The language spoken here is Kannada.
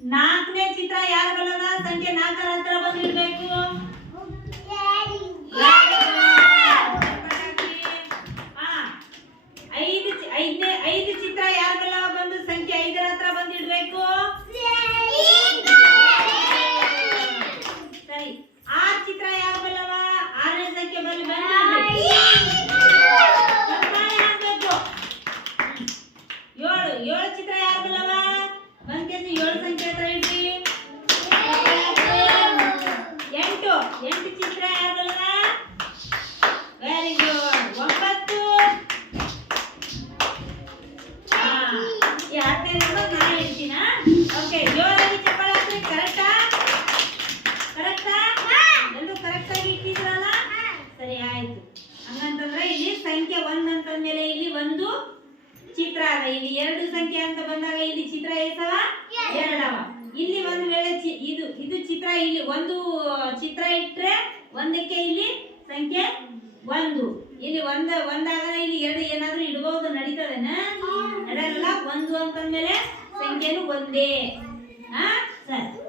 ನಾಲ್ಕನೇ ಚಿತ್ರ ಯಾರು ಬಲ್ಲದ? ಸಂಖ್ಯೆ ನಾಲ್ಕರ ಹತ್ರ ಬಂದಿರ್ಬೇಕು. ಐದು ಐದನೇ, ಐದು ಚಿತ್ರ ಯಾರು ಬಲ್ಲವ? ಬಂದು ಸಂಖ್ಯೆ ಐದರ ಹತ್ರ ಬಂದಿಡ್ಬೇಕು ಸರಿ, ಆರು ಚಿತ್ರ ಯಾರು ಬಲ್ಲವ? ಆರನೇ ಸಂಖ್ಯೆ ಬಲ್ಲಿ ಹಾಕ್ಬೇಕು. ಏಳು ಏಳು ಚಿತ್ರ ಯಾರು ಬಲ್ಲವ? ಎಂಟು ಚಿತ್ರ ಯಾರು ಬಲ್ಲವ ವೆರಿ ಗುಡ್ ಒಂಬತ್ತು ಈ ಹತ್ತನೇ ನಂಬರ್ ನಾ ಹೇಳ್ತೀನ? ಓಕೆ ಜೋರಾಗಿ ಚಪ್ಪಾಳೆ ಹಾಕ್ರಿ. ಕರೆಕ್ಟಾ ಕರೆಕ್ಟಾ ಎಲ್ಲರೂ ಕರೆಕ್ಟ್ ಆಗಿ ಇಟ್ಟಿದ್ರಲ್ಲ ಸರಿ, ಆಯ್ತು. ಹಂಗಂತಂದ್ರೆ ಇಲ್ಲಿ ಸಂಖ್ಯೆ ಒಂದ್ ಅಂತಂದ್ಮೇಲೆ ಇಲ್ಲಿ ಒಂದು ಚಿತ್ರ ಅದ ಇಲ್ಲಿ ಎರಡು ಸಂಖ್ಯೆ ಅಂತ ಬಂದಾಗ ಇಲ್ಲಿ ಚಿತ್ರ ಎಷ್ಟವ ಎರಡವ ಇಲ್ಲಿ ಒಂದು ವೇಳೆ ಚಿ- ಇದು ಇದು ಚಿತ್ರ ಇಲ್ಲಿ ಒಂದು ಚಿತ್ರ ಇಟ್ಟರೆ ಒಂದಕ್ಕೆ ಇಲ್ಲಿ ಸಂಖ್ಯೆ ಒಂದು. ಇಲ್ಲಿ ಒಂದ ಒಂದಾಗ ಇಲ್ಲಿ ಎರಡು ಏನಾದ್ರೂ ಇಡಬಹುದು ನಡೀತದೇನ? ನಡೆಯಲ್ಲ ಒಂದು ಅಂತಂದ್ಮೇಲೆ ಸಂಖ್ಯೆನು ಒಂದೇ. ಹಾ ಸರಿ.